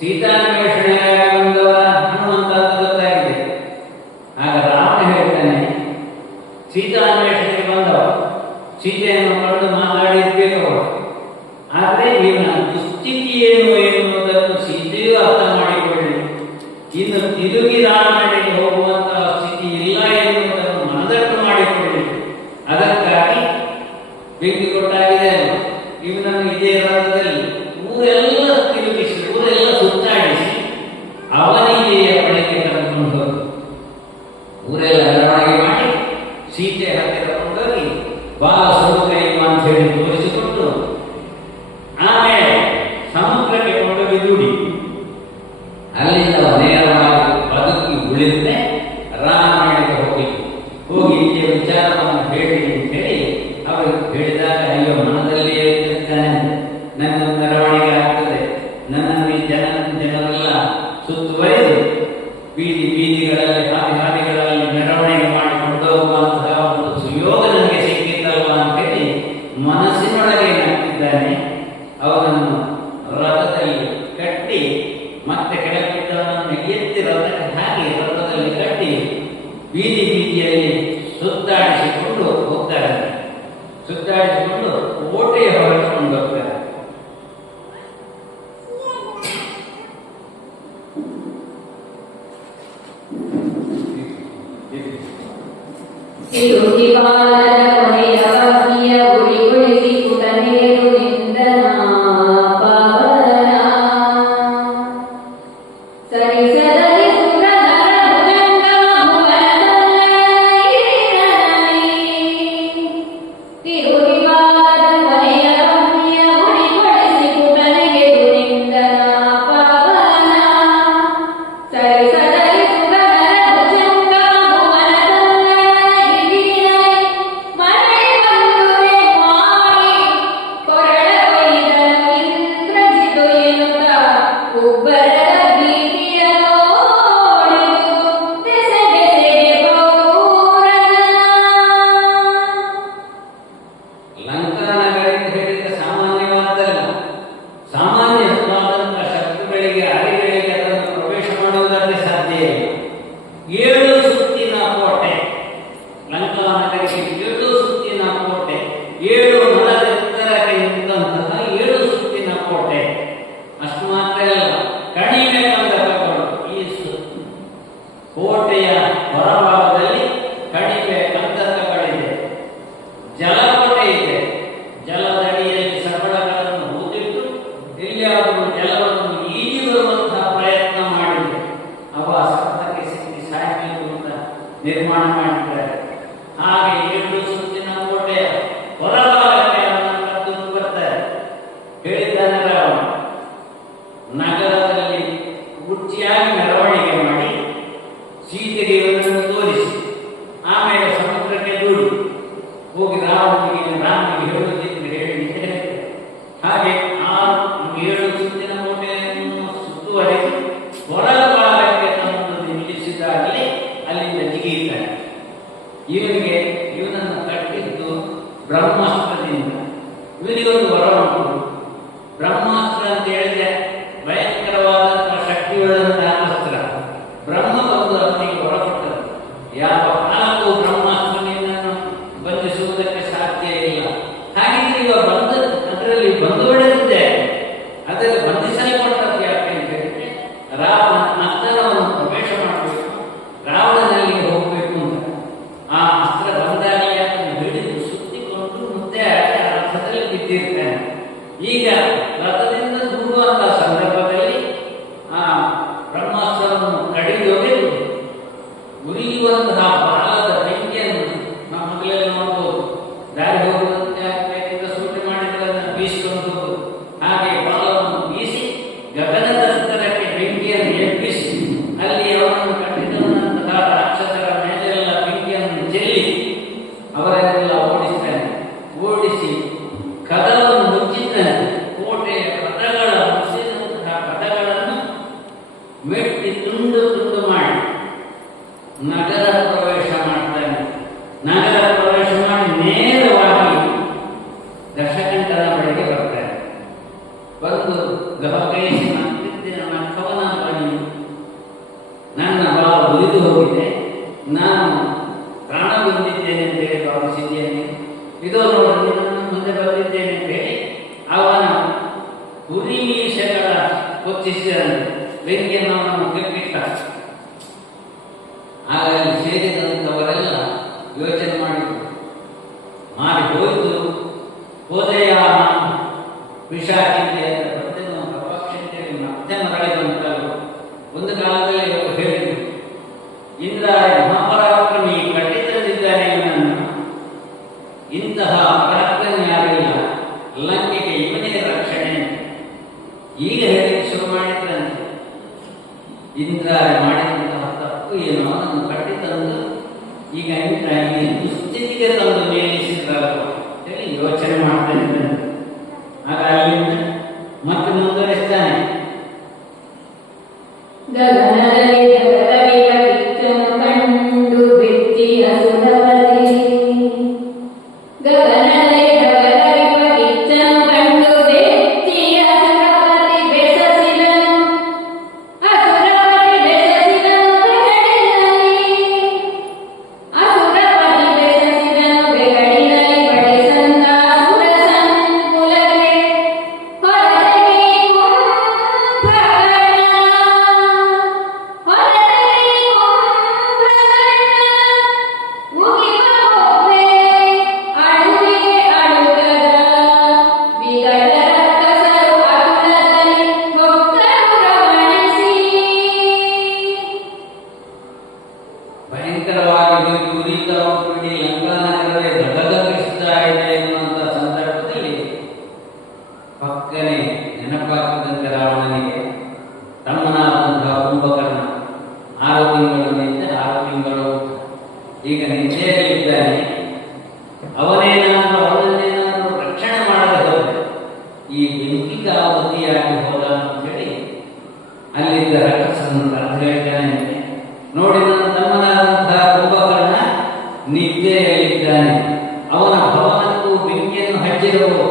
ಸೀತಾನ್ವೇಷಣೆಯಾಗಿ ಬಂದವ ಹನುಮಂತ ಗೊತ್ತಾಗಿದೆ. ಆಗ ರಾವಣ ಹೇಳ್ತಾನೆ, ಸೀತಾನ್ವೇಷಣೆಗೆ ಬಂದವ ಸೀತೆಯನ್ನು ಕಂಡು ಮಾತಾಡಿರ್ಬೇಕು, ಆದರೆ ಇವನ ದುಸ್ಥಿತಿ ಏನು ಎನ್ನುವುದನ್ನು ಸೀತೆಯೂ ಅರ್ಥ ಮಾಡಿಕೊಳ್ಳಿ. ಇನ್ನು ತಿರುಗಿ ರಾವಣನಿಗೆ ಹೋಗುವಂತಹ ಸ್ಥಿತಿ ಇಲ್ಲ ಎನ್ನುವುದನ್ನು ಮನದಟ್ಟು ಮಾಡಿಕೊಳ್ಳಿ. ಅದಕ್ಕಾಗಿ ಬೆಂಕಿ ಕೊಟ್ಟಾಗಿದೆ. ಇವನನ್ನು ಇದೇ ರಥದಲ್ಲಿ ಊರೆಲ್ಲ ತಿರುಗಿಸಿ, ಊರೆಲ್ಲ ಸುತ್ತಾಡಿಸಿ ಅವನಿಗೆ ಬಳಿಗೆ ಕರೆದುಕೊಂಡು ಹೋಗಿ ಊರೆಲ್ಲ ಮೆರವಣಿಗೆ ಮಾಡಿ ಸೀತೆ ಹತ್ತಿರ ಕೊಂಡೋಗಿ ಬಾಲ ಸೌಕರ್ಯ ಅಂತ ಹೇಳಿ ತೋರಿಸಿಕೊಟ್ಟು ಆಮೇಲೆ ಸಮುದ್ರಕ್ಕೆ ಕೊಂಡೋಗಿ ದೂಡಿ ಅಲ್ಲಿಂದ ನೇರವಾಗಿ ಬದುಕಿ ಉಳಿದ್ರೆ ರಾಮನಿಗೆ ಹೋಗಿ ಈ ವಿಚಾರವನ್ನು ಹೇಳಿ ಅಂತ ಹೇಳಿ ಅವರಿಗೆ ಹೇಳಿದಾಗ, ಅಯ್ಯೋ ಮನದಲ್ಲಿಯೇ ಇರ್ತಾನೆ, ನನ್ನ ಮೆರವಣಿಗೆ ಆಗ್ತದೆ, ನನ್ನನ್ನು ಜನರೆಲ್ಲ ಸುತ್ತುವರೆದು ಬೀದಿಗಳಲ್ಲಿ ಹಾದಿಗಳಲ್ಲಿ ಮೆರವಣಿಗೆ ಮಾಡಿಕೊಂಡು ಹೋಗುವಂತಹ ಒಂದು ಸುಯೋಗ ನನಗೆ ಸಿಕ್ಕಿದ್ದಲ್ವ ಅಂತೇಳಿ ಮನಸ್ಸಿನೊಳಗೆ ನಗ್ತಿದ್ದಾನೆ. ಅವನನ್ನು ರಥದಲ್ಲಿ ಕಟ್ಟಿ ಮತ್ತೆ ಕೆಳಗಿದ್ದವನನ್ನು ಎತ್ತಿ ರಥಕ್ಕೆ ಹಾಕಿ ರಥದಲ್ಲಿ ಕಟ್ಟಿ ಬೀದಿಯಲ್ಲಿ ಸುತ್ತಾಡಿಸಿಕೊಂಡು ಹೋಗ್ತಾರೆ. ಸುತ್ತಾಡಿಸಿಕೊಂಡು ಕೋಟೆಯ ಹೊರಕೊಂಡು ಹೋಗ್ತಾರೆ. ಕೋಟೆಯ ಹೊರಭಾಗದಲ್ಲಿ ಕಣಿವೆ ಕಂದಕಗಳಿದೆ, ಜಲಕೋಟೆ ಇದೆ. ಜಲದಡಿಯಲ್ಲಿ ಸಕಳಗಳನ್ನು ಹೂತಿಟ್ಟು ಎಲ್ಲಿಯಾದರೂ ಜಲವನ್ನು ಈಜಿ ಬರುವಂತಹ ಪ್ರಯತ್ನ ಮಾಡಿದೆ. ಅವ ಸತ್ತಕ್ಕೆ ಸಿಕ್ಕಿ ಸಾಯಬೇಕು ಅಂತ ನಿರ್ಮಾಣ ಮಾಡಿದ್ದಾರೆ. ಹಾಗೆ 7 ಸುತ್ತಿನ ಕೋಟೆಯ ಹೊರಭಾಗಕ್ಕೆ ಅವರನ್ನು ಕರೆದುಕೊಂಡು ಬರ್ತಾರೆ. ಹೇಳಿದ್ದಾನೆ ರಾವಣ, ನಗರದಲ್ಲಿ ರುಚಿಯಾಗಿ ಮೆರವಣಿಗೆ ಮಾಡಿ ಸೀತೆಗೆ ಇವರನ್ನು ತೋರಿಸಿ ಆಮೇಲೆ ಸಮುದ್ರಕ್ಕೆ ದೂಡಿ ಹೋಗಿ ರಾಮನಿಗೆ ಹೇಳುವುದಿದ್ರೆ ಹೇಳಿ ಹಾಗೆ 7 ಸುತ್ತಿನ ಕೋಟೆಯನ್ನು ಸುತ್ತುವರೆದು ಹೊರಭಾಗಕ್ಕೆ ತಮ್ಮನ್ನು ನಿಲ್ಲಿಸಿದಾಗಲೇ ಅಲ್ಲಿಂದ ಜಿಗಿಯುತ್ತಾರೆ. ಇವನನ್ನು ಕಟ್ಟಿದ್ದು ಬ್ರಹ್ಮಾಸ್ತ್ರದಿಂದ. ಇವನಿಗೊಂದು ವರ ಉಂಟು. ಬ್ರಹ್ಮಾಸ್ತ್ರ ಅಂತ ಹೇಳಿದ್ರೆ ಭಯಂಕರವಾದಂತಹ ಶಕ್ತಿಯುಳ್ಳಂತಹ ಅಸ್ತ್ರ. ಬ್ರಹ್ಮ ಬಂದು ಅವನಿಗೆ ಹೊರಕೊಟ್ಟದ್ದು. ಯಾವ ಕಾಲಕ್ಕೂ ಬ್ರಹ್ಮಾಸ್ತ್ರನಿಂದ ಬಂಧಿಸುವುದಕ್ಕೆ ಸಾಧ್ಯ ಇಲ್ಲ. ಹಾಗಿದ್ರೆ ಇವ ಅದರಲ್ಲಿ ಬಂದು ಹೊಡೆದಿದ್ದೆ, ಅದರಲ್ಲಿ ಬಂಧಿಸಲ್ಪಟ್ಟದ್ದು ಯಾಕೆ ಅಂತ ಹೇಳಿದ್ರೆ ರಾವಣ ಅಸ್ತ್ರವನ್ನು ಪ್ರವೇಶ ಮಾಡಬೇಕು, ರಾವಣನಲ್ಲಿ ಹೋಗಬೇಕು ಅಂತ. ಆ ಅಸ್ತ್ರ ಬಂದಾಗ ಅದನ್ನು ಹಿಡಿದು ಸುತ್ತಿಕೊಂಡು ಮುದ್ದೆ ಆಗಿ ಆ ರಥದಲ್ಲಿ ಬಿದ್ದಿರ್ತಾನೆ. ಈಗ ರಥದಿಂದ ದೂರುವಂತಹ ಸಂದರ್ಭದಲ್ಲಿ ಆ ಬ್ರಹ್ಮಾಸ್ತ್ರವನ್ನು ಕಡಿದೊಗೆದು ಉರಿಯುವಂತಹ ಬಾಲದ ಬೆಂಕಿಯನ್ನು ನಮ್ಮ ಮಕ್ಕಳಲ್ಲಿ ನೋಡಬಹುದು. ದಾರಿ ಹೋಗುವಂತೆ ಆಗಬೇಕಿದ್ದ ಸೂಚನೆ ಮಾಡಿದ್ರೆ ಅದನ್ನು ಬೀಸಿಕೊಂಡು ಹೋಗುವುದು. ಹಾಗೆ ಬಾಲವನ್ನು ಬೀಸಿ ಗಗನದ ಎತ್ತರಕ್ಕೆ ಬೆಂಕಿಯನ್ನು ಎಬ್ಬಿಸಿ ಅಲ್ಲಿ ಅವರನ್ನು ಕಟ್ಟಿದಂತಹ ರಾಕ್ಷಸರ ಮೇಲೆಲ್ಲ ಬೆಂಕಿಯನ್ನು ಚೆಲ್ಲಿ ಅವರನ್ನೆಲ್ಲ ಓಡಿಸ್ತಾನೆ. ಓಡಿಸಿ ಕದವನ್ನು ಮುಚ್ಚಿದ್ದಾನೆ. ಕೋಟೆಯ ಕದಗಳ ಮುಚ್ಚಿದಂತಹ ಕದಗಳನ್ನು ಮೆಟ್ಟಿ ತುಂಡು ತುಂಡು ಮಾಡಿ ನಗರ ಪ್ರವೇಶ ಮಾಡ್ತಾನೆ. ನಗರ ಪ್ರವೇಶ ಮಾಡಿ ನೇರವಾಗಿ ದಶಕಂಠನ ಬಳಿಗೆ ಬರ್ತಾನೆ. ಬಂದು ಗಹಕೇಶಿ ಮಂತ್ರಿದ್ದಿನ ನಕ್ಕ ಮುರಿದು ಹೋಗಿದೆ, ನಾನು ಪ್ರಾಣ ಬಂದಿದ್ದೇನೆ ಅಂತ ಹೇಳಿ ಭಾವಿಸಿದ್ದೇನೆ. ಇದೋ ನೋಡಿ ನಾನು ಮುಂದೆ ಬಂದಿದ್ದೇನೆ ಅಂತ ಹೇಳಿ ಅವನ ಹುರಿ ಮೀಸೆಗಳ ಹೊತ್ತಿಸಿದನು, ಬೆಂಕಿಯನ್ನು ಅವನ ಮುಖಕ್ಕಿಟ್ಟ. ಆಗ ಅಲ್ಲಿ ಸೇರಿದಂಥವರೆಲ್ಲ ಯೋಚನೆ ಮಾಡಿದರು, ಮಾರಿ ಹೋಯಿತು, ಹೋದೆಯ ಪಿಶಾಚಿಂತೆ ಪ್ರಪಕ್ಷಂತೆಯಲ್ಲಿ ಮತ್ತೆ ಮರಳಿ ಬಂತಲ್ಲ. ಒಂದು ಕಾಲದಲ್ಲಿ ಅವರು ಹೇಳಿದರು, ಇಂದ್ರ ಮಹಾಪರಾಕ್ರಮಿ ಕಟ್ಟಿ ತಂದಿದ್ದಾನೆ ಇವನನ್ನು, ಇಂತಹ ಪರಾಕ್ರಮಿ ಯಾರಿಲ್ಲ, ಲಂಕೆಗೆ ಇವನೇ ರಕ್ಷಣೆ. ಈಗ ಹೇಳಿ ಶುರು ಮಾಡಿದ್ರಂತೆ, ಇಂದ್ರ ಮಾಡಿದಂತಹ ತಪ್ಪು ಏನು, ಅವನನ್ನು ಕಟ್ಟಿ ತಂದು ಈಗ ಇಂದ್ರ ಈ ದುಸ್ಥಿತಿಗೆ ತಂದು ನೇಮಿಸಿದ್ರು ಹೇಳಿ ಯೋಚನೆ ಮಾಡ್ತಾನೆ. ಆಗ ಅಲ್ಲಿಂದ ಮತ್ತೆ ಮುಂದುವರಿಸ್ತಾನೆ. ಗಗನದಲ್ಲಿ ಧರವಿಯ ಕಿಚ್ಚನು ಕಂಡು ಬೆಚ್ಚಿಯ ಸುಧವತಿ, ಗಗನದಲ್ಲಿ ಧರವಿಯ ಕಿಚ್ಚನು ಕಂಡು ಬೆಚ್ಚಿಯ ಸುಧವತಿ ಬೆಸಸಿದನು, ಅಸುರಪತಿ ಬೆಸಸಿದನು ಬೆಗಡಿನಲ್ಲಿ, ಅಸುರಪತಿ ಬೆಸಸಿದನು ಬೆಗಡಿನಲ್ಲಿ ಬಡಿಸಂದ ಅಸುರ ಸಂಕುಲಕ್ಕೆ ಹೊರಗೆ ಕುಂಭಕರ್ಣ, ಹೊರಗೆ ಕುಂಭಕರ್ಣ ಮುಗಿವ ಒಬ್ಬೆ ಅಡುಗೆ ಅಡುಗದ ವಿಗಡ ರಕ್ಕಸರು ಅತುಲದಲ್ಲಿ ಭಕ್ತರು ರಮಣಿಸಿ. ಭಯಂಕರವಾಗಿ ಉರಿತಾ ಇಡೀ ಲಂಕಾ ನಗರವೇ ಧಗಧಗಿಸ್ತಾ ಇದೆ ಎನ್ನುವಂಥ ಸಂದರ್ಭದಲ್ಲಿ ಪಕ್ಕನೆ ನೆನಪಾಗ್ತದಂತೆ ರಾವಣನಿಗೆ ತಮ್ಮನಾದಂತಹ ಕುಂಭಕರ್ಣ 6 ತಿಂಗಳು ನಿಂತ 6 ತಿಂಗಳು ಈಗ ನಿದ್ದೆಯಲ್ಲಿದ್ದಾನೆ. ಅವನನ್ನೇನಾದರೂ ರಕ್ಷಣೆ ಮಾಡದೆ ಹೋದರೆ ಈ ಬೆಂಕಿಗಾವತಿಯಾಗಿ ಹೋದ ಅಂತೇಳಿ ಅಲ್ಲಿದ್ದ ರಕ್ಕಸನ್ನು ಕರೆದು ಹೇಳ್ತಾನೆ, ನೋಡಿ ನನ್ನ ತಮ್ಮನಾದಂತಹ ಕುಂಭಕರ್ಣ ನಿದ್ದೆಯಲ್ಲಿದ್ದಾನೆ, ಅವನ ಭವನಕ್ಕೂ ಬೆಂಕಿಯನ್ನು ಹಚ್ಚಿರುವುದು,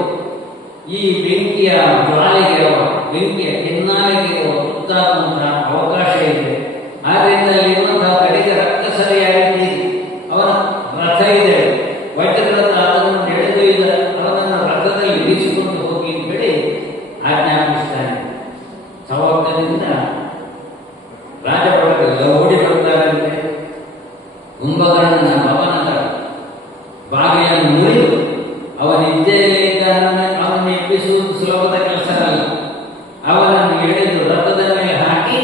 ಈ ಬೆಂಕಿಯ ಜ್ವಾಲೆಗೆ ಬೆಂಕಿಯ ಕಿನ್ನಾಲೆಗೆ ತುತ್ತಾಗುವಂತಹ ಅವಕಾಶ ಇದೆ. ಆದ್ದರಿಂದ ಇರುವಂತಹ ಕಡೆಗೆ ರಕ್ಕಸರಿಯಾಗಿದ್ದೀರಿ, ಅವನ ರಥ ಇದೆ, ವಜ್ರದ ಅದನ್ನು ಎಳೆದೊಯ್ದ ಅವನನ್ನು ರಥದಲ್ಲಿ ಇಳಿಸಿಕೊಂಡು ಹೋಗಿ ಅಂತೇಳಿ ಆಜ್ಞಾಪಿಸ್ತಾನೆ. ಸವಕದಿಂದ ರಾಜಭಟರೆಲ್ಲ ಓಡಿ ಬರ್ತಾರಂತೆ. ಕುಂಭಕರ್ಣನ ಭವನದ ಬಾಗಿಲನ್ನು ಮುರಿದು ಅವನಿದ್ದೆಯಲ್ಲೇ ಇದ್ದಾನೆ, ಅವನನ್ನು ಎಬ್ಬಿಸುವುದು ಸುಲಭದ ಕೆಲಸ ಅಲ್ಲ. ಅವನನ್ನು ಎಳೆದು ರಥದ ಮೇಲೆ ಹಾಕಿ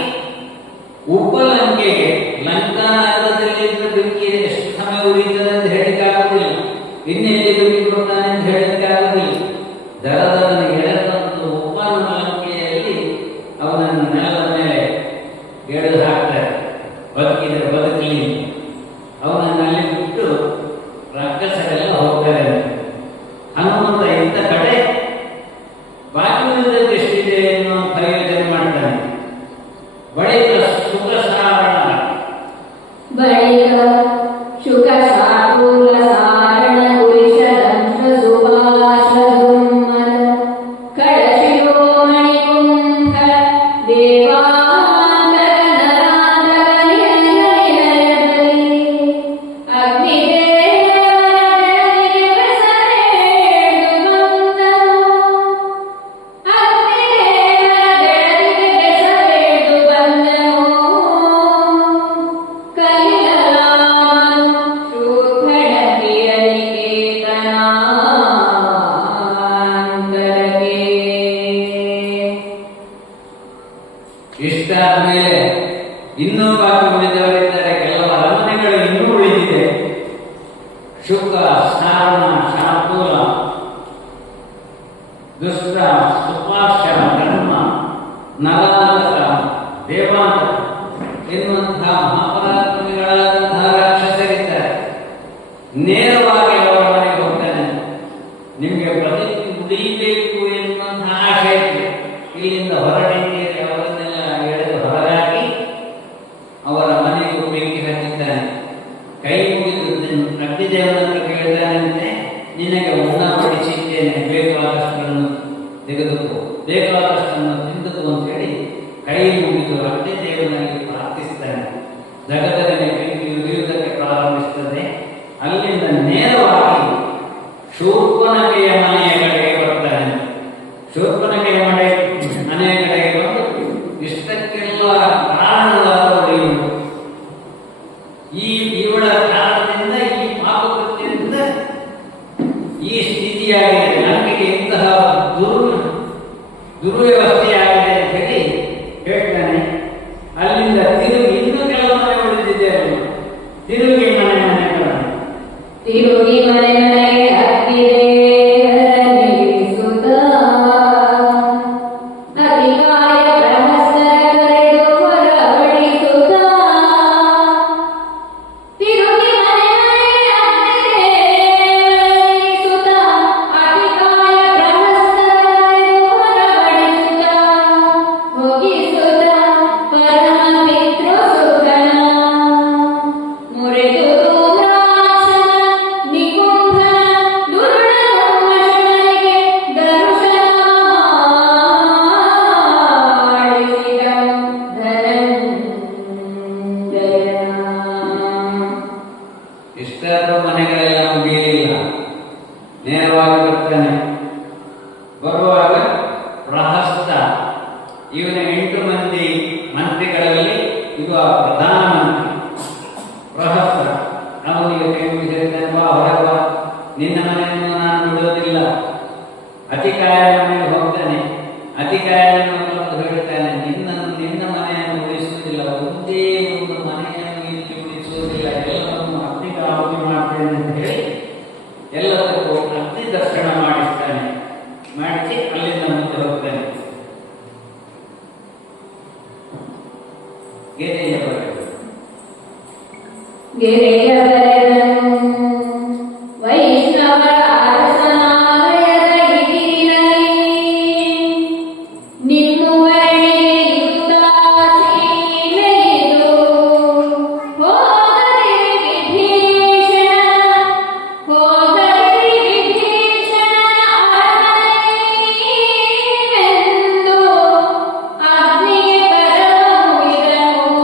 ಉಪಲಂಕೆಗೆ, ಲಂಕಾ ನಗರದಲ್ಲಿದ್ದ ಬೆಂಕಿ ಎಷ್ಟು ಸಮಯ ಉರಿಯುತ್ತದೆ ಅಂತ ಹೇಳಿಕ್ಕಾಗುವುದಿಲ್ಲ, ಇನ್ನೆಲ್ಲಿ ಬೆಂಕಿ ಕೊಡ್ತಾನೆ ಅಂತ ಹೇಳಿಕ್ಕಾಗುವುದಿಲ್ಲ. ದರದನ್ನು ಎಳೆದಂತು ಉಪಲಂಕೆಯಲ್ಲಿ ಅವನನ್ನು ನೆಲದ ಮೇಲೆ ಎಳೆದು ಹಾಕ್ತಾರೆ. ಬದುಕಿದರೆ ಬದುಕಲಿ, ಅವನನ್ನಲ್ಲಿ ಬಿಟ್ಟು ರಕ್ಕಸರೆಲ್ಲ ಹೋಗ್ತಾರೆ. ಹನುಮಂತ ಇಂಥ ಕಡೆ ಬಾಗಿಲದ ಎಷ್ಟಿದೆ ಎನ್ನುವ ಯೋಚನೆ ಮಾಡ್ತಾನೆ. ಬಳಿಕ ಸುಖ ಸಾರಣ, ಬಳಿಕ ಶುಕ ಸಾಕೂಲ ಸಾರಣ ಪುರುಷದಂಶ ಸುಭಾಷದುಮ್ಮಲ ಕಳಶಿರೋಮಣಿ ಕುಂಭ ದೇವಾಂತರ ನರಾಂತರ ನಿಲಯದಲ್ಲಿ ಅಗ್ನಿದೇವರ ಬೆಳಗಿಗೆ ಬೆಸರೇಳು ಬಂದನು, ಅಗ್ನಿದೇವರ ಬೆಳಗಿಗೆ ಬೆಸರೇಳು ಬಂದನು. ಕಲಿಯಲಾಮನು ಶೂರ್ಪಣಕಿಯಲ್ಲಿ ಕೇತನಾಂತರಗೆ. ಇಷ್ಟಾದ ಮೇಲೆ ಇನ್ನೂ ಬಾಕಿ ಉಳಿದವರಿದ್ದಾರೆ, ಕೆಲವು ಅರಮನೆಗಳು ಇನ್ನೂ ಉಳಿದಿದೆ. ಶುಕ, ಸಾರಣ, ಶಾರ್ದೂಲ, ದುಷ್ಟ, ಸುಪಾರ್ಶ, ಧರ್ಮ, ನಲಾಂತಕ, ದೇವಾಂತಕ ಎನ್ನುವಂತಹ ಮಹಾಪರಾಕ್ರಮಿಗಳಾದಂತಹ ರಾಕ್ಷಸರಿದ್ದಾರೆ. ನೇರವಾಗಿ ಅವರ ಮನೆಗೆ ಹೋಗ್ತಾನೆ. ನಿಮಗೆ ಬದುಕಿ ಉಳಿಯಬೇಕು ಎನ್ನುವಂತಹ ಆಶೆ ಇದೆ, ಇಲ್ಲಿಂದ ಹೊರಡಿದ್ದೀರಿ, ಅವರನ್ನೆಲ್ಲ ಎಳೆದು ಹೊರಗಾಕಿ ಅವರ ಮನೆಗೂ ಬೆಂಕಿ ಹಚ್ಚಿದ್ದಾನೆ. ಕೈ ಮುಗಿದು ಅಗ್ನಿದೇವನನ್ನು ಕೇಳಿದಾನಂತೆ, ನಿನಗೆ ಉಣ ಬಡಿಸಿದ್ದೇನೆ, ಬೇಕಾದಷ್ಟನ್ನು ತೆಗೆದುಕೋ, ಬೇಕಾದಷ್ಟನ್ನು ತಿಂದುಕೋ ಅಂತೇಳಿ ಕೈ ಮುಗಿದು ಅಗ್ನಿದೇವನಲ್ಲಿ ಪ್ರಾರ್ಥಿಸ್ತಾನೆ. ಧಗಧಗನೆ ಬೆಂಕಿ ಉರಿಯುವುದಕ್ಕೆ ಪ್ರಾರಂಭಿಸುತ್ತದೆ. ಅಲ್ಲಿಂದ ನೇರವಾಗಿ ಶೂರ್ಪನಖೆಯ ಮನೆಯ ಕಡೆಗೆ ಬರ್ತಾನೆ. ಶೂರ್ಪನಖೆಯ ಮನೆಯ ಕಡೆಗೆ ಬಂದು ಇಷ್ಟಕ್ಕೆಲ್ಲ ಕಾರಣವಾದವಳು ಇವಳು. ಇವಳ ಕಾರಣದಿಂದ, ಈ ಪಾಪಕೃತ್ಯದಿಂದ ಈ ಸ್ಥಿತಿಯಾಗಿದೆ, ನಮಗೆ ಇಂತಹ ದುರ್ವ್ಯವಸ್ಥೆಯಾಗಿದೆ ಅಂತ ಹೇಳಿ ಹೇಳ್ತಾನೆ. ಅಲ್ಲಿಂದ ತಿರುಗಿ ಇನ್ನೂ ಕೆಲವು ಮನೆ ಉಳಿದಿದೆ, ತಿರುಗಿ ಮನೆ ತಿರುಗಿ ಮನೆ ಮನೆಗೆ ಹತ್ತಿದೆ ಸುತ ಅತಿಕಾಯ ಬ್ರಹ್ಮಸ್ಥರ ಕರೆದು ಹೊರಬಡಿಸುತ್ತ. ತಿರುಗಿ ಮನೆ ಮನೆಗೆ ಹತ್ತಿದೆ ಸುತ ಅತಿಕಾಯ ಬ್ರಹ್ಮಸ್ಥರ ಕರೆದು ಹೊರಬಡಿಸುತ್ತ. ಹೋಗಿಸುತ್ತ ಪರಮ ಪಿತೃ ಸುಖನ ಮುರಿದು ಇಷ್ಟಾದರೂ ಮನೆಗಳೆಲ್ಲ ಮುಗಿಯಲಿಲ್ಲ. ನೇರವಾಗಿ ಬರ್ತಾನೆ. ಬರುವಾಗ ಪ್ರಹಸ್ತ, ಇವನ 8 ಮಂದಿ ಮಂತ್ರಿಗಳಲ್ಲಿ ಇವ ಪ್ರಧಾನ ಮಂತ್ರಿ ಪ್ರಹಸ್ತ. ಅವನಿಗೆ ಕೈ ಮುಗಿದಿರ್ತಾನೆ, ಬಾ ಹೊರಗೆ ಬಾ, ನಿನ್ನ ಮನೆಯನ್ನು ನಾನು ಬಿಡೋದಿಲ್ಲ. ಅತಿಕಾಯನ ಮನೆಗೆ ಹೋಗ್ತಾನೆ. ಅತಿಕಾಯನನ್ನು ಹೇಳ್ತಾನೆ, ನಿನ್ನ ಮನೆಯನ್ನು ಉಳಿಸುವುದಿಲ್ಲ, ಒಂದೇ ಒಂದು ಮನೆಯನ್ನು ಇಲ್ಲಿ ಉಳಿಸುವುದಿಲ್ಲ, ಎಲ್ಲವನ್ನು ಅಗ್ನಿಗೆ ಆಹುತಿ ಮಾಡ್ತೇನೆ ಅಂತ ಹೇಳಿ ಎಲ್ಲದಕ್ಕೂ ಅಗ್ನಿ ದರ್ಶನ ಮಾಡಿಸ್ತಾನೆ. ಮಾಡಿಸಿ ಅಲ್ಲಿಂದ ಮುಂದೆ ಹೋಗ್ತಾನೆ. ಗೆರೆಯ ಗೆರೆಯ ಬರೆದನು ವೈಷ್ಣವರ ಅರಸನಾಲಯದ ಇದಿನಲ್ಲಿ ನಿಮ್ಮುವರೆಗೆ ಯುಕ್ತಾಸೀಮೆಯಿದು. ಹೋಗದಿರಿ ವಿಭೀಷಣನ ಅರಮನೆಯೆಂದು ಅಗ್ನಿಗೆ ಕರಮುಗಿದನು.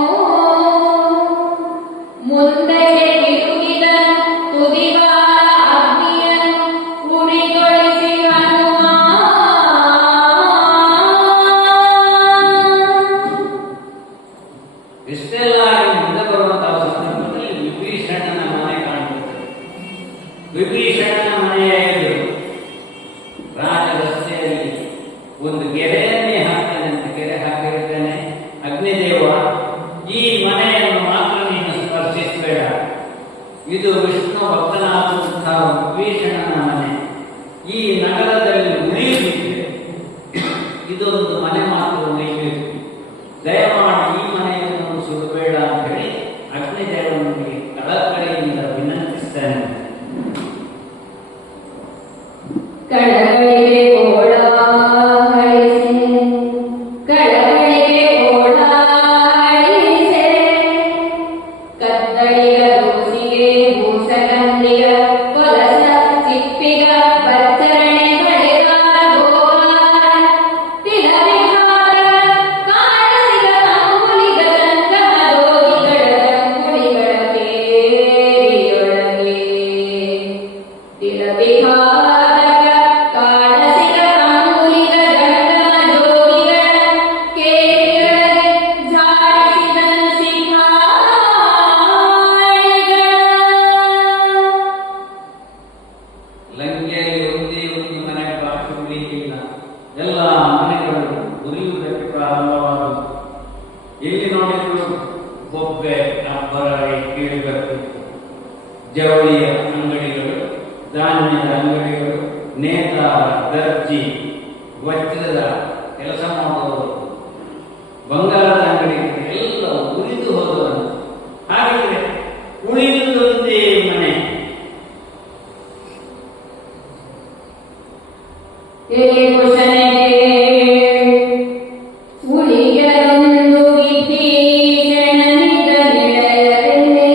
ಮುಂದಕ್ಕೆ ತಿರುಗಿದನು ತುದಿಗಾಲ ಅಗ್ನಿಯನ್ನು ಉರಿಗೊಳಿಸಿ ಹನುಮ. ಇಷ್ಟೆಲ್ಲ ಮುಂದೆ ಬರುವಂತಹ ಸಂದರ್ಭದಲ್ಲಿ ವಿಭೀಷಣನ ಮನೆ ಕಾಣುತ್ತದೆ. ವಿಭೀಷಣನ ಮನೆಯ ಎದುರು ರಾಜ ರಸ್ತೆಯಲ್ಲಿ ಒಂದು ಗೆರೆಯನ್ನೇ ಹಾಕ್ತಾನೆ ಅಂತ ಗೆರೆ ಹಾಕಿರ್ತಾನೆ. ಅಗ್ನಿದೇವ, ಈ ಮನೆಯನ್ನು ಮಾತ್ರ ನೀನು ಸ್ಪರ್ಶಿಸಬೇಡ, ಇದು ವಿಷ್ಣು ಭಕ್ತನಾದಂತಹ ವಿಭೀಷಣನ ಮನೆ. ಈ ನಗರದಲ್ಲಿ ಉಳಿಯಬೇಕಿದೆ, ಇದೊಂದು ಮನೆ ಮಾತ್ರ ಉಳಿಯಬೇಕು, ದಯಮಾಡಿ ಈ ಮನೆಯನ್ನು ಸುಡಬೇಡ ಅಂತ ಹೇಳಿ ಅಗ್ನಿದೇವನಿಗೆ ಕಳಕಳಿಯಿಂದ ವಿನಂತಿಸ್ತಾನೆ. ಕಳಗಳಿಗೆ ಓಡಾಡಿಸೆ, ಕಳಗಳಿಗೆ ಓಡಾಡಿಸೆ, ಕತ್ತಳಿಗ ದೋಸಿಗೆ ಭೂಸಗಂಧಿಗ ಕೊಲಸ ಸಿಪ್ಪಿಗ ಬಚ್ಚರಣೆ ಬಳೆಗಾರ ಗೋಲಾರ ತಿಲವಿಹಾರ ಕಾಣಸಿಗ ಕಂಗುಲಿಗ ರಂಗಮದೋಗಿಗಳ ಕಂಗುಳಿಗಳ ಕೇರಿಯೊಳಗೆ ತಿಲವಿಹಾರಕ ಕಾಣಸಿಗ ಕಂಗುಲಿಗ ರಂಗಮದೋಗಿಗಳ ಕೇರಿಯೊಳಗೆ ಜಾಡಿಸಿದನು ಸಿಂಹಾಳಿಗಳ. ಲಂಕೆಯಲ್ಲಿ ಒಂದೇ ಒಂದು ಮನೆ ಬಾಕಿ ಉಳಿಯಿಲ್ಲ, ಎಲ್ಲ ಮನೆಗಳು ಉರಿಯುವುದಕ್ಕೆ ಪ್ರಾರಂಭವಾದವು. ಎಲ್ಲಿ ನೋಡಿದ್ರು ಬೊಬ್ಬೆ, ಅಬ್ಬರ ಕೀಳಬೇಕು. ಜವಳಿಯ ಅಂಗಡಿಗಳು, ಧಾನ್ಯದ ಅಂಗಡಿಗಳು, ನೇತಾರ, ದರ್ಜಿ, ವಜ್ರದ ಕೆಲಸ ಮಾಡುವವರು, ಬಂಗಾರದ ಅಂಗಡಿಗಳು ಎಲ್ಲ ಉರಿದು ಹೋದವರು. ಹಾಗಿದ್ರೆ ಉಳಿದುದೊಂದೇ ಮನೆ. ಎಲೆ ಕುಶನೆಗೆ ಉಳಿಯಲೊಂದು ವಿಭೀಷಣನಿದ ನಿಳಯದಲ್ಲಿ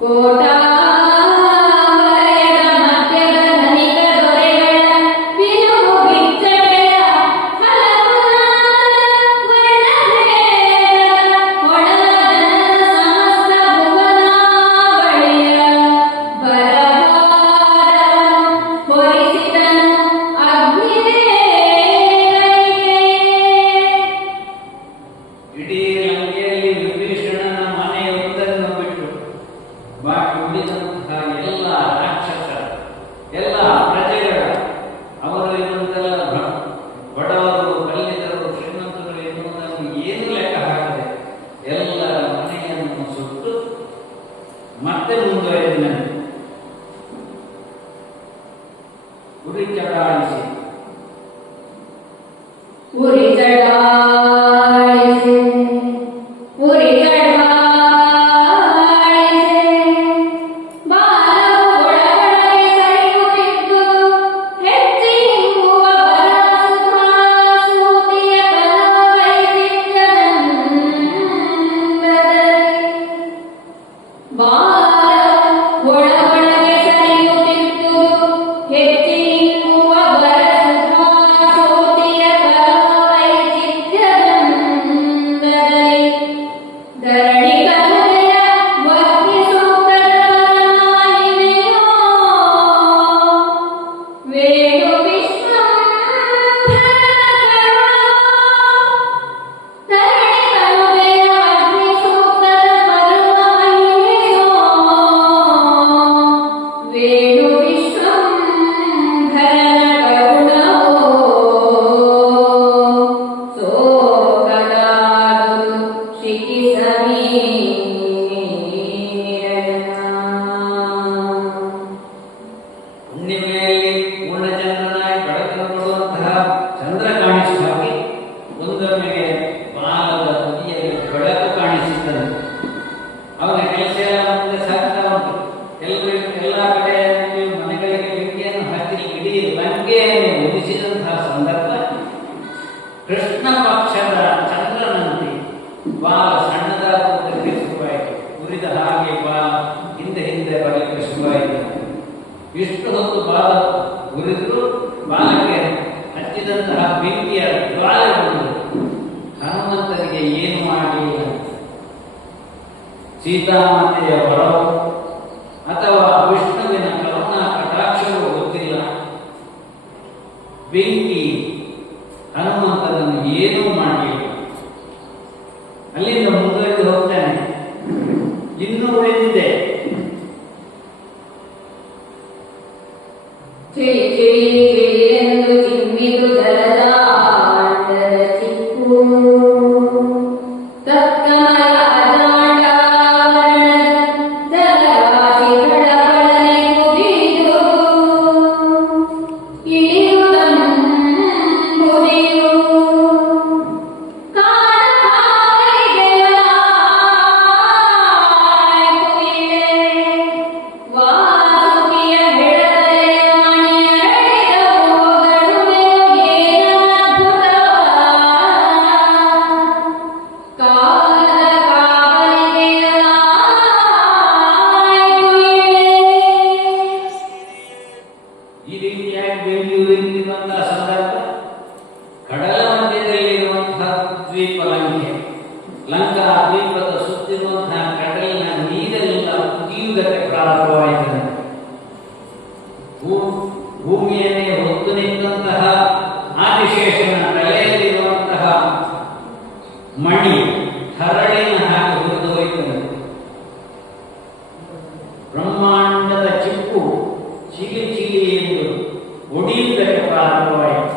ಕೋಟಾವಲಯದ ಮಧ್ಯದ ಧನಿಕ ದೊರೆಗಳ ಬಿಲುವು ಬಿಚ್ಚಡೆಯ ಹಲವು ನಾಮದ ಬಾಲ ಸಣ್ಣದಾಗುವುದಕ್ಕೆ ಶುರುವಾಯಿತು. ಉರಿದ ಹಾಗೆ ಬಾಲ ಹಿಂದೆ ಹಿಂದೆ ಬರಲಿಕ್ಕೆ ಶುರುವಾಯಿತು. ಇಷ್ಟು ಹೊತ್ತು ಬಾಲ ಉರಿದ್ರು ಬಾಲಕ್ಕೆ ಹಚ್ಚಿದಂತಹ ಬೆಂಕಿಯ ಜ್ವಾಲೆಗಳು ಹನುಮಂತನಿಗೆ ಏನು ಮಾಡಲಿಲ್ಲ. ಸೀತಾಮಾತೆಯ ವರವು ಅಥವಾ ವಿಷ್ಣುವಿನ ಕರುಣಾ ಕಟಾಕ್ಷವೂ ಗೊತ್ತಿಲ್ಲ. ಬೆಂಕಿ ಹನುಮಂತನನ್ನು ಏನೂ ಮಾಡಲಿಲ್ಲ. ಅಲ್ಲಿಂದ ಮುಂದುವರೆದು ಹೋಗ್ತಾನೆ. ಇನ್ನೂ ಉಳಿದಿದೆ. ಚಿಳಿ ಚಿಳಿ ಚಿಳಿಯೆಂದು ಚಿಮ್ಮಿದು ಜಲಜಾಂಡದ ಚಿಕ್ಕು ತತ್ಕಮಲ ಅಜಾಂಡಾವರಣದ ಜಲರಾಶಿ ಗಳಗಳನೆ ಕುದಿದು ಇಳಿಯುವುದಂಬುದಿಯು ಈ ರೀತಿಯಾಗಿ ಬೆಂಗಳೂರಿನಂತಹ ಸಂದರ್ಭ ಕಡಲ ಮಧ್ಯದಲ್ಲಿರುವಂತಹ ದ್ವೀಪ ಲಂಕೆ. ಲಂಕಾ ದ್ವೀಪದ ಸುತ್ತಿರುವಂತಹ ಕಡಲಿನ ನೀರೆಲ್ಲ ಕುದಿಯುವುದಕ್ಕೆ ಪ್ರಾರಂಭವಾಯಿತು. ಭೂಮಿಯನ್ನೇ ಹೊತ್ತು ನಿಂತಹ ಆದಿಶೇಷನ ತಲೆಯಲ್ಲಿರುವಂತಹ ಮಣಿ ಹರಳಿನ ಹಾಗೆ ಹೊರದು ಹೋಯಿತು. ಬ್ರಹ್ಮಾಂಡದ ಚಿಪ್ಪು ಚಿಲಿ ಚಿಲಿ ಎಂದು ಒಡೆಯುವುದಕ್ಕೆ ಪ್ರಾರಂಭವಾಯಿತು.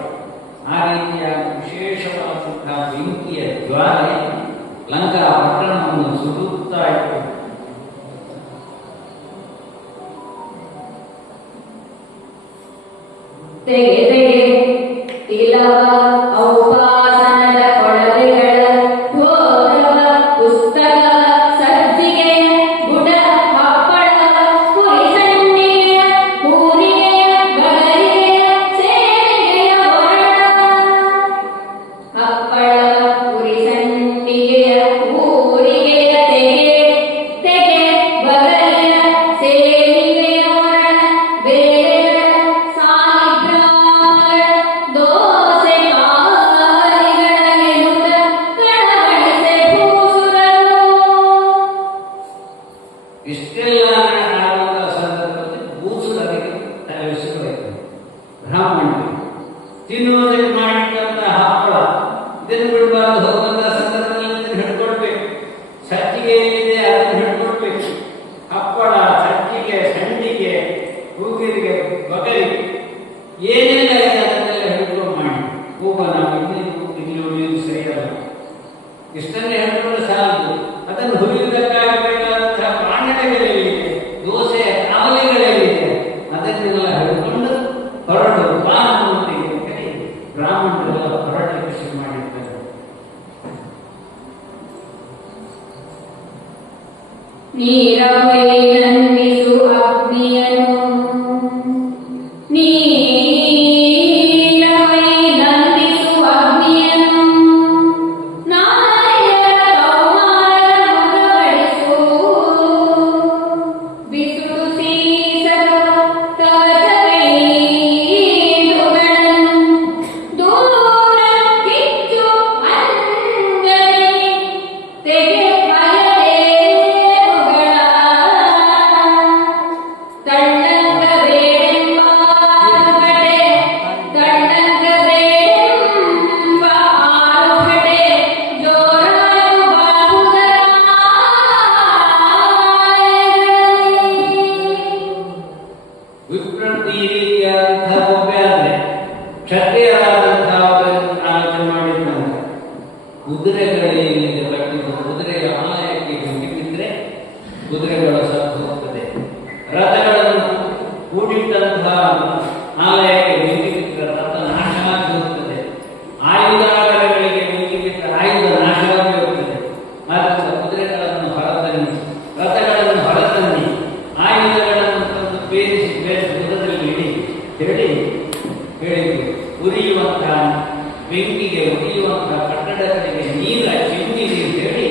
ಆ ರೀತಿಯ ವಿಶೇಷವಾದಂತಹ ಬೆಂಕಿಯ ಜ್ವಾಲೆ ಲಂಕಾ ಪಟ್ಟಣವನ್ನು ಸುಡುತ್ತಾ ಇತ್ತು. ತೆಗೆ ತೆಗೆ ತಿಲವ ಔಪಾಸನದ ಕೊಳವೆಗಳ ಭೋಗವ ಪುಸ್ತಕ ಸಜ್ಜಿಗೆಯ ಗುಡ ಹಪ್ಪಳವ ಕುರಿಸಂಡಿಗೆಯ ಹೂರಿಗೆಯ ಬಗರಿಗೆಯ ಸೇರಿಗೆಯ ವರ್ಣ ಹಪ್ಪಳವ ಕುರಿಸಂಡಿಗೆಯ ಹೂರಿಗೆಯ ತೆಗೆ ತೆಗೆ ಬಗರಿಯ ಸೇರಿಗೆಯ ವರ್ಣ ಬೇಳೆಗಳ ಸಾಲಿಗ್ರಾಮಗಳ ದೋಸೆ ಕಾಲಿಗಳ ಎನ್ನುತ್ತ ಕಣಗಳಿಸೆ ಭೂಸುರನು ಇಷ್ಟೆಲ್ಲ ಆಗುವಂತಹ ಸಂದರ್ಭದಲ್ಲಿ ಭೂಸುರರಿಗೆ ತಲೆ ಶುರುವಾಯಿತು. ಬ್ರಾಹ್ಮಣರು ತಿನ್ನುವುದಕ್ಕೆ ಮಾಡಿದಂತಹ ಹಪ್ಪಳ ಇದನ್ನು ಬಿಡಬಾರದು. ಹೋಗುವಂತಹ ಸಂದರ್ಭದಲ್ಲಿ ಇದನ್ನು ಹಿಡ್ಕೊಳ್ಬೇಕು. ಸಜ್ಜಿಗೆ ಏನಿದೆ ಅದನ್ನು ಹಿಡ್ಕೊಳ್ಬೇಕು. ಹಪ್ಪಳ, ಸಜ್ಜಿಗೆ, ಸಂಡಿಗೆ, ಹೂಗಿರಿಗೆ, ಬಗರಿ ಏನೆಲ್ಲ ಇದೆ ಅದನ್ನೆಲ್ಲ ಹಿಡ್ಕೊಂಡು ಮಾಡಿ ಹೋಗ. ನಾವು ಇನ್ನೇನು ಇಲ್ಲಿ ಉಳಿಯುವುದು ಸರಿಯಲ್ಲ. ಇಷ್ಟನ್ನೇ ಹಿಡ್ಕೊಂಡು ಸಾಲದು. ಅದನ್ನು ಹುರಿಯುವುದಕ್ಕಾಗಿ ಬೇಕಾದಂತಹ ಪಾಂಡಗಳಿದೆ, ದೋಸೆ ಕಾವಲಿಗಳಿದೆ, ಅದನ್ನೆಲ್ಲ ಹಿಡ್ಕೊಂಡು ಹೊರಡು ಬಾ ಅನ್ನುವಂತೆ ಬ್ರಾಹ್ಮಣರೆಲ್ಲ ಹೊರಡಲಿಕ್ಕೆ ಶುರು ಮಾಡಿದ್ದಾರೆ. ನೀರವೈ ನಂದಿಸು ಅಗ್ನಿಯನು ನೀರವೈ ನಂದಿಸು ಅಗ್ನಿಯನು ನಾರಿಯರ ಕೌಮಾರ ಮುಖವಡಿಸು ಬಿಸುಡು ಸೀಸದ ಕವಚಗೈರುಗಳನ್ನು ದೂರ ಕಿಚ್ಚು ಅಂಜಲಿ ತೆಗೆ ಭಯದೇವುಗಳ ತಳ್ಳಂಗ ಬೇಡೆಂಬ ಆರುಗಡೆ ತಳ್ಳಂಗ ಬೇಡೆಂಬ ಆರುಗಡೆ ಜೋರಾಯು ಬಾಹುದರಾಯಗಳಲ್ಲಿ ವಿಪ್ರಂತಿ ಈ ರೀತಿಯಾದಂತಹ ಒಬ್ಬೆ ಆದರೆ ಕ್ಷತ್ರಿಯರಾದಂತಹ ಒಬ್ಬರನ್ನು ಆಲೋಚನೆ ಮಾಡಿದಂತೆ ಕುದುರೆಗಳಲ್ಲಿ ಕಟ್ಟಿದ ಕುದುರೆಯ ಆಲಯಕ್ಕೆ ಬೆಂಕಿ ಬಿದ್ದರೆ ಕುದುರೆಗಳು ಸತ್ತು ಹೋಗ್ತದೆ. ರಥಗಳನ್ನು ಕೂಡಿಟ್ಟಂತಹ ಆಲಯಕ್ಕೆ ಬೆಂಕಿ ಬಿದ್ದರೆ ರಥ ನಾಶವಾಗಿ ಹೋಗ್ತದೆ. ಆಯುಧಾಗಾರಗಳಿಗೆ ಬೆಂಕಿ ಬಿದ್ದರೆ ಆಯುಧ ನಾಶವಾಗಿ ಹೋಗ್ತದೆ. ಆದ್ದರಿಂದ ಕುದುರೆಗಳನ್ನು ಹೊರತನ್ನಿ, ರಥಗಳನ್ನು ಹೊರತನ್ನಿ, ಆಯುಧಗಳನ್ನು ತಂದು ಬೇರಿಸಿ ಬೇರೆ ದೂರದಲ್ಲಿ ಇಡಿ ಹೇಳಿ ಹೇಳಿದ್ರು. ಉರಿಯುವಂತಹ ಬೆಂಕಿಗೆ ಉರಿಯುವಂತಹ ಕಟ್ಟಡಗಳಿಗೆ ನೀರ ಚಿಮ್ಮಿರಿ ಅಂತ ಹೇಳಿ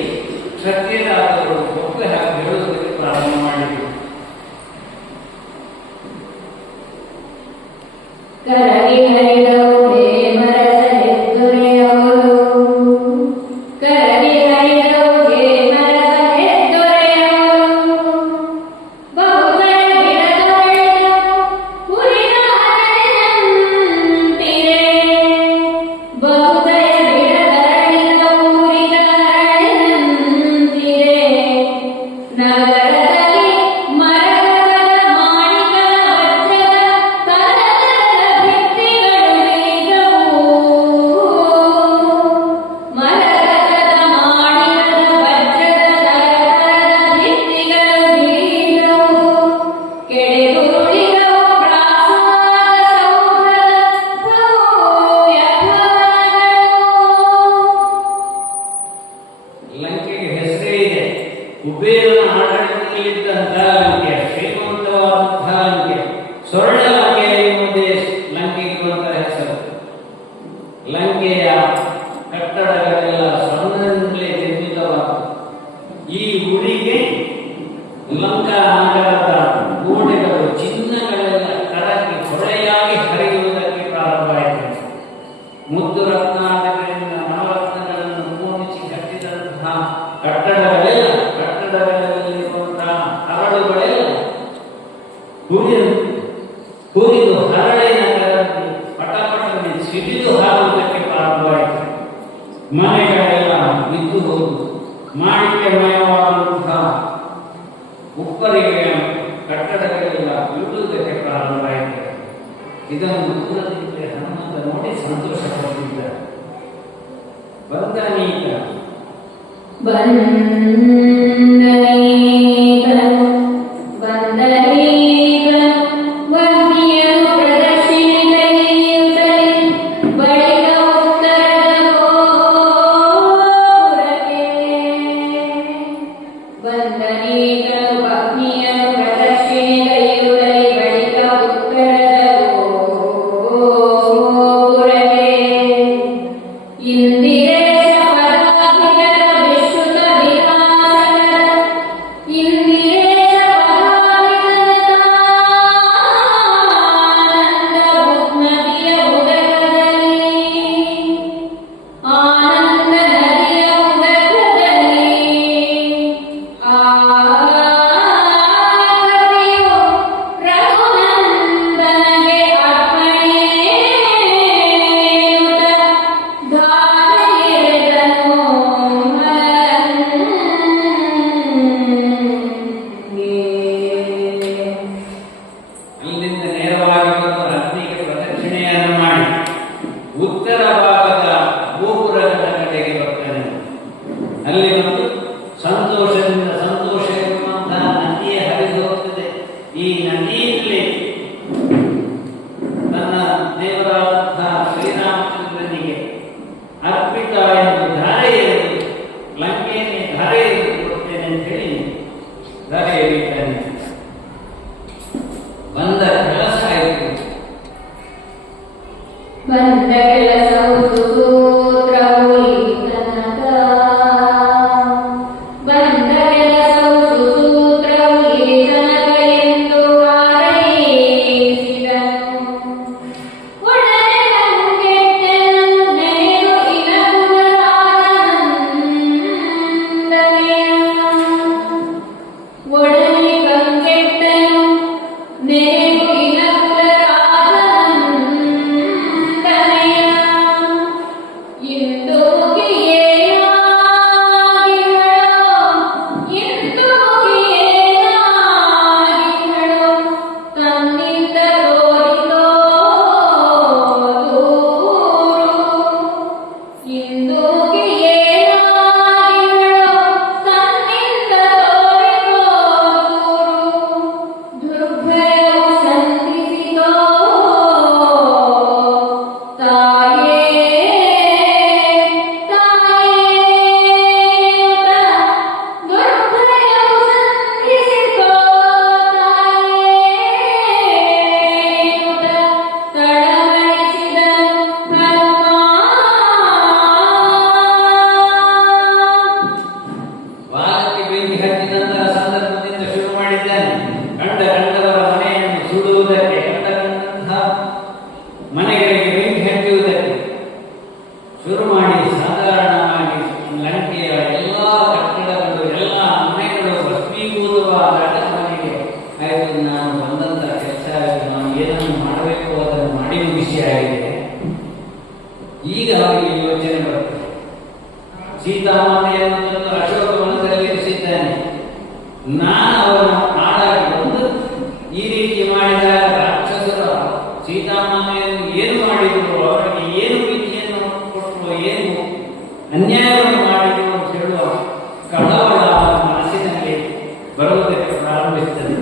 ಲಂಕೆಗೆ ಹೆಸರೇ ಇದೆ. ಕುಬೇರನ ಆಡಳಿತದಲ್ಲಿದ್ದಂತಹ ಲಂಕೆ, ಶ್ರೀಮಂತವಾದಂತಹ ಲಂಕೆ, ಸ್ವರ್ಣ ಲಂಕೆ ಎಂಬುದೇ ಲಂಕೆಗೆ ಇರುವಂತಹ ಹೆಸರು. ಲಂಕೆಯ ಕಟ್ಟಡಗಳೆಲ್ಲ ಸ್ವರ್ಣದಿಂದಲೇ ನಿರ್ಮಿತವಾದ ಈ ಊರಿಗೆ ಲಂಕಾ ನಗರದ ಗೋಡೆಗಳು ಚಿನ್ನಗಳೆಲ್ಲ ಕರಗಿ ಹೊಳೆಯಾಗಿ ಹರಿಯುವುದಕ್ಕೆ ಪ್ರಾರಂಭವಾಯಿತು. ಮುದ್ದು ರತ್ನಾಕರಗಳಿಂದ ನವರತ್ನಗಳನ್ನು ಮೂಡಿಸಿ ಕಟ್ಟಿದಂತಹ ಕಟ್ಟಡಗಳಲ್ಲಿರುವಂತಹ ಹರಳುಗಳೆಲ್ಲ ಹುರಿದು ಹರಳಿನ ಕರಗಿ ಪಟಪಟನೆ ಸಿಡಿದು ಹಾರುವುದಕ್ಕೆ ಪ್ರಾರಂಭವಾಯಿತು. ಮನೆಗಳೆಲ್ಲ ಬಿದ್ದು ಹೋದು ಮಾಣಿಕ್ಯಮಯವಾದಂತಹ ಉಪ್ಪರಿಗೆ ಕಟ್ಟಡಗಳೆಲ್ಲ ಬೀಳುವುದಕ್ಕೆ ಪ್ರಾರಂಭವಾಯಿತು. ಇದನ್ನು ದೂರದಿಂದ ಹನುಮಂತ ನೋಡಿ ಸಂತೋಷ ಪಡುತ್ತಿದ್ದಾರೆ. ಬಂದನೀತ ಉತ್ತರ ಭಾಗದ ಗೋಪುರದ ಕಡೆಗೆ ಬರ್ತಾನೆ. ಅಲ್ಲಿ ಒಂದು ಸಂತೋಷದಿಂದ ಸಂತೋಷ ಇರುವಂತಹ ನದಿಯೇ ಹರಿದು ಹೋಗ್ತದೆ. ಈ ನದಿಯಲ್ಲಿ ತನ್ನ ದೇವರಾದಂತಹ ಶ್ರೀರಾಮಚಂದ್ರನಿಗೆ ಅರ್ಪಿತ ಎಂದು ಧಾರೆ ಎರೆದು ಲಂಕೆಯನ್ನೇ ಧಾರೆ ಎರೆದು ಕೊಡ್ತೇನೆ ಅಂತ ಹೇಳಿ ಧಾರೆ ಎರೀತಾನೆ. ಬಂದ ಕೆಲಸ ಆಯಿತು. ಬಂದ ಕೆಲಸವು ಸೂತ್ರವು ಈ ತನಕ ಬಂದ ಸೀತಾಮಾತೆಯನ್ನು ತಂದು ಅಶೋಕವನದಲ್ಲಿ ಇರಿಸಿದ್ದಾನೆ. ನಾನು ಅವರನ್ನು ಹಾಳಾಗಿ ಬಂದು ಈ ರೀತಿ ಮಾಡಿದಾಗ ರಾಕ್ಷಸರು ಸೀತಾಮಾತೆಯನ್ನು ಏನು ಮಾಡಿದ್ರು, ಅವರಿಗೆ ಏನು ವಿಧಿಯನ್ನು ಕೊಟ್ಟರು, ಏನು ಅನ್ಯಾಯವನ್ನು ಮಾಡಿದ್ರು ಅಂತ ಹೇಳುವ ಕಳವಳ ಮನಸ್ಸಿನಲ್ಲಿ ಬರುವುದಕ್ಕೆ ಪ್ರಾರಂಭಿಸುತ್ತದೆ.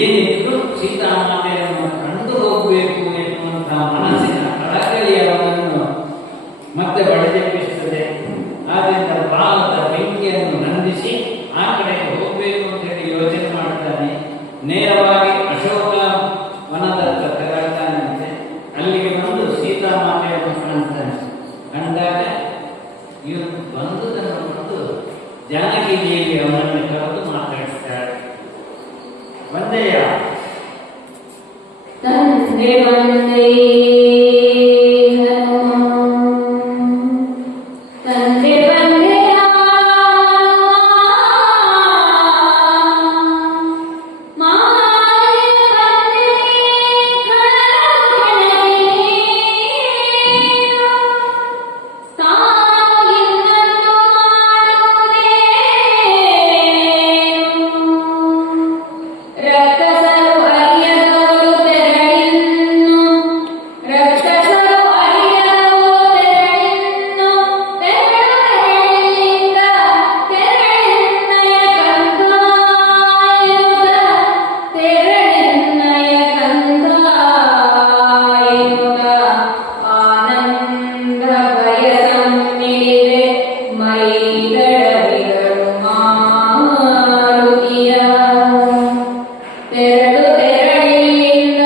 ಏನಿದ್ರು ಸೀತಾಮಾತೆಯನ್ನು ಕಂಡು ಹೋಗಬೇಕು ಎನ್ನುವಂತಹ ಮನಸ್ಸಿನ ಕಳಕಳಿ ಅವನನ್ನು ಮತ್ತೆ ಬಡಿದೆಬ್ಬಿಸುತ್ತದೆ. ಆದ್ದರಿಂದ ಬಾಲದ ಬೆಂಕಿಯನ್ನು ನಂದಿಸಿ ಆ ಕಡೆಗೆ ಹೋಗಬೇಕು ಅಂತ ಹೇಳಿ ಯೋಚನೆ ಮಾಡ್ತಾನೆ. ನೇರವಾಗಿ ಅಶೋಕ ವನದತ್ತ ತೆರಳುತ್ತಾನಂತೆ. ಅಲ್ಲಿಗೆ ಬಂದು ಸೀತಾಮಾತೆಯನ್ನು ಕಾಣ್ತಾನೆ. ಕಂಡಾಗ ಇವನು ಬಂದುದನ್ನು ಬಂದು ಜಾನಕಿ ದೇವಿ ಅವನನ್ನು ಕರೆದು ಮಾತಾಡಿಸ್ತಾಳೆ. ಬಂದೆಯ ತಂದೆ ಬಂದೇ ತಂದೆ ಬಂದೆಯ ಮಾಯ ಬಂದೆ ತಾವು ಇನ್ನೊಂದು ಮಾಡುವುದೇ ರಕ್ಕಸರು ಅರಿಯದವರು ತೆರಳಿನ್ನು ರಕ್ಕಸರು ಅರಿಯದವರು ತೆರಳಿನ್ನು ತೆರಳಿನಿಂದ ತೆರಳಿನ್ನಯ ಕಂದಾಯುಧ ತೆರಳಿನ್ನಯ ಕಂದಾಯುಧ ಆನಂದ ಭಯ ಸಮ್ಮಿಳಿದೆ ಮೈದಡವಿಗಳು ಮಾರುತಿಯ ತೆರಳು ತೆರಳಿನಿಂದ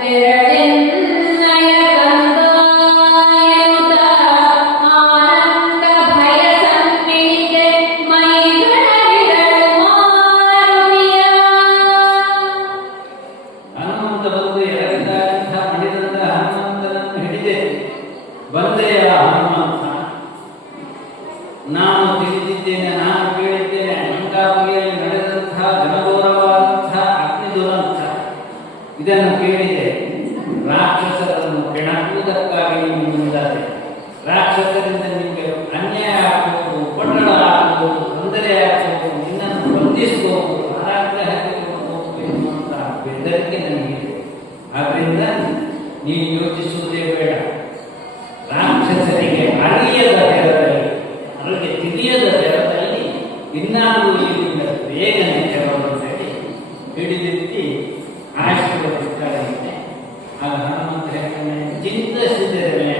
ತೆರಳೆನ್ನಯ ಕಂದಾಯುಧ ಆನಂದ ಭಯ ಸಮ್ಮಿಳಿದೆ ಮೈದಡವಿಗಳು ಮಾರುತಿಯ ಹನುಮಂತ ಬಂದು ಎರಗಿದಂಥ ಹಿಡಿದಂಥ ಹನುಮಂತನನ್ನು ಹಿಡಿದೆ. ಬಂದೆಯ ಹನುಮಂತ, ನಾನು ತಿಳಿದಿದ್ದೇನೆ, ನಾನು ಕೇಳಿದ್ದೇನೆ. ಲಂಕಾಪುರಿಯಲ್ಲಿ ನಡೆದಂತಹ ಘನಘೋರವಾದಂತಹ ಅಗ್ನಿ ದುರಂತ ಇದನ್ನು ಕೇಳಿದೆ. ರಾಕ್ಷಸರನ್ನು ಕೆಣಕುವುದಕ್ಕಾಗಿ ನೀವು ಮುಂದಾದೆ. ರಾಕ್ಷಸರಿಂದ ನಿಮಗೆ ಅನ್ಯಾಯ ಆಗಬಹುದು, ಪಟ್ಟಣ ಆಗಬಹುದು, ತೊಂದರೆ ಆಗಬಹುದು, ನಿನ್ನನ್ನು ಬಂಧಿಸಬಹುದು, ಕಾರಾಗೃಹಕ್ಕೆ ಹೋಗಬಹುದು ಎನ್ನುವಂತಹ ಬೆದರಿಕೆ ನನಗಿದೆ. ಆದ್ದರಿಂದ ನೀನು ಯೋಚಿಸುವುದೇ ಬೇಡ. ರಾಕ್ಷಸರಿಗೆ ಅರಿಯದ ತೆರದಲ್ಲಿ, ಅವರಿಗೆ ತಿಳಿಯದ ತೆರದಲ್ಲಿ ಇನ್ನಾದರೂ ಇಲ್ಲಿಂದ ಬೇಗನೆ ತೆರವಂತೇಳಿ ಹಿಡಿದೆತ್ತಿ ಆಶೀರ್ವದಿಸ್ತಾರಂತೆ. ಆಗ ಹನುಮಂತ ಹೇಳ್ತಾನೆ, ಚಿಂತಿಸಿದರೆ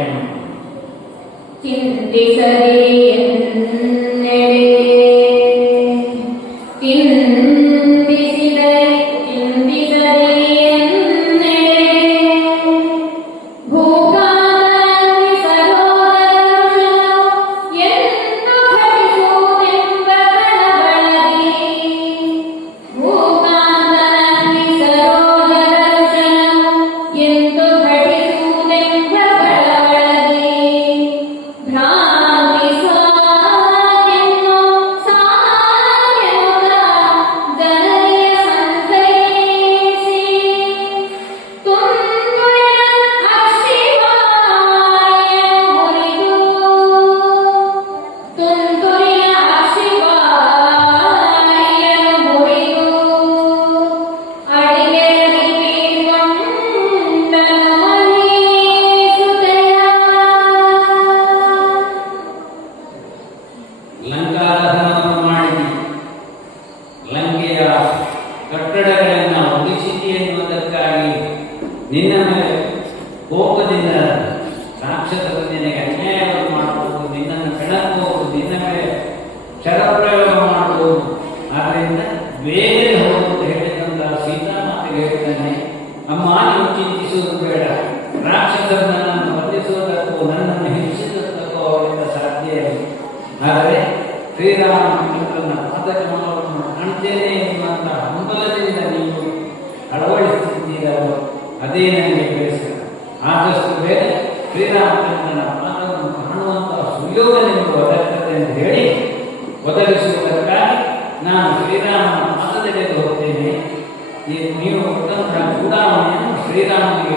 ಚಿಂತಿಸರಿ ಎನ್ನೆಡೆ ಚಿಂತಿಸರಿ ಎನ್ನೆಡೆ ಭೂಕಾಂತನಲ್ಲಿ ಸರೋದರರು ಎಂದು ಘಟಿಸುವುದೆಂಬ ಕಣಬಳದಿ ಭೂಕಾಂತನಲ್ಲಿ ಸರೋದರರು ಎಂದು ಘಟಿಸುವುದೆಂಬ ಕಳವಳದಿ ಭ್ರಾಂತಿ ಸಾಗೆನ್ನು ಸಾಗೆನುತ ಜನರಿಯ ಸಂತೈಸಿ ತುಂತುರಿನ ಅಕ್ಷಿವಾಯನು ಮುರಿದು ತುಂತುರಿನ ಅಕ್ಷಿವಾಯನು ಮುರಿದು ಅಡಿಗೆಯಲ್ಲಿ ಬೀಳ್ಕೊಂಡನು ಮಹೀಸುತೆಯ ಲಂಕಾದಹನವನ್ನು ಮಾಡಿದಿ, ಲಂಕೆಯ ಕಟ್ಟಡಗಳನ್ನು ಉಳಿಸಿದಿ ಎನ್ನುವುದಕ್ಕಾಗಿ ನಿನ್ನ ಮೇಲೆ ಕೋಪದಿಂದ ರಾಕ್ಷಸರು ನಿನಗೆ ಅನ್ಯಾಯವನ್ನು ಮಾಡಬಹುದು, ನಿನ್ನನ್ನು ಕೆಣಕಬಹುದು, ನಿನ್ನ ಮೇಲೆ ಶರಪ್ರಯೋಗ ಮಾಡಬಹುದು. ಆದ್ದರಿಂದ ಬೇಗನೆ ಹೋಗುವುದು ಹೇಳಿದಂತಹ ಸೀತಾಮಾತೆಗೆ ಹೇಳ್ತಾನೆ, ಅಮ್ಮ ನೀವು ಚಿಂತಿಸುವುದು ಬೇಡ. ರಾಕ್ಷಸರು ನನ್ನನ್ನು ಬಂಧಿಸುವುದಕ್ಕೂ ನನ್ನನ್ನು ಹಿಂಸಿಸುವುದಕ್ಕೂ ಅವರಿಂದ ಸಾಧ್ಯ ಇಲ್ಲ. ಆದರೆ ಶ್ರೀರಾಮಚಂದ್ರನ ಪಾದಕಮಲವನ್ನು ಕಾಣ್ತೇನೆ ಎನ್ನುವಂತಹ ಹಂಬಲದಿಂದ ನೀವು ಅಳವಡಿಸುತ್ತಿದ್ದೀರಲ್ಲ, ಅದೇ ನನಗೆ ಬೇಸರ. ಆದಷ್ಟು ಬೇಗ ಶ್ರೀರಾಮಚಂದ್ರನ ಪಾದವನ್ನು ಕಾಣುವಂತಹ ಸುಯೋಗ ನಿಮಗೆ ಒದಗ್ತದೆ ಎಂದು ಹೇಳಿ ಒದಗಿಸುವುದಕ್ಕಾಗಿ ನಾನು ಶ್ರೀರಾಮನ ಪಾದದೆಡೆಗೆ ಹೋಗ್ತೇನೆ. ನೀವು ಕೊಟ್ಟಂತಹ ಚೂಡಾಮಣಿಯನ್ನು ಶ್ರೀರಾಮನಿಗೆ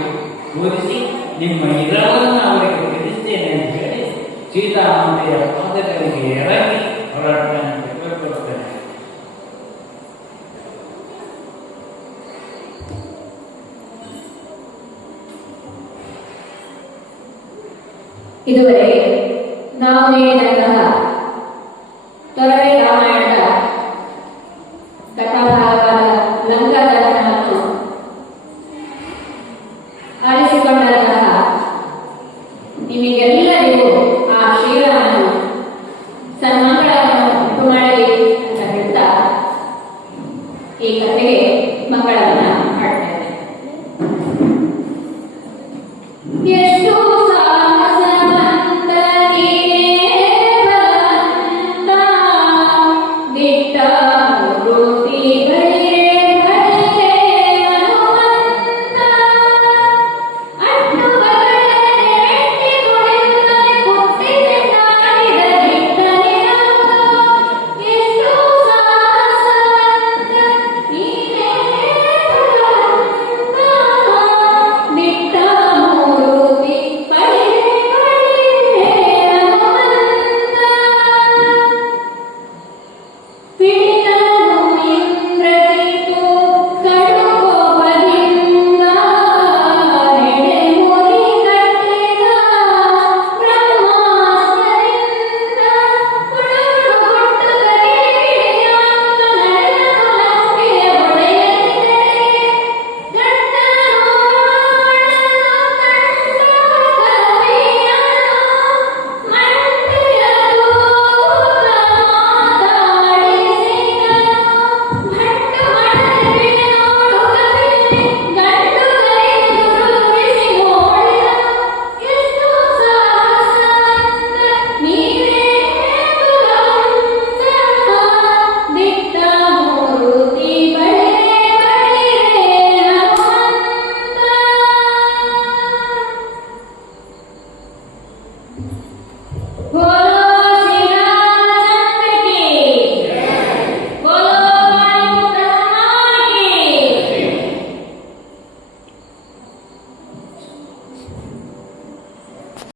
ತೋರಿಸಿ ನಿಮ್ಮ ಇರವನ್ನು ಅವರಿಗೆ ತಿಳಿಸ್ತೇನೆ ಎಂದು ಹೇಳಿ ಸೀತಾಮಾತೆಯ ಪಾದಗಳಿಗೆ ಎರಗಿ ಹೊರಡ್ತಾನೆ, ಬರ್ತಾನೆ. ಇದುವರೆಗೆ ನಾವು ನೀಡಿದಂತಹ ತೊರವೆ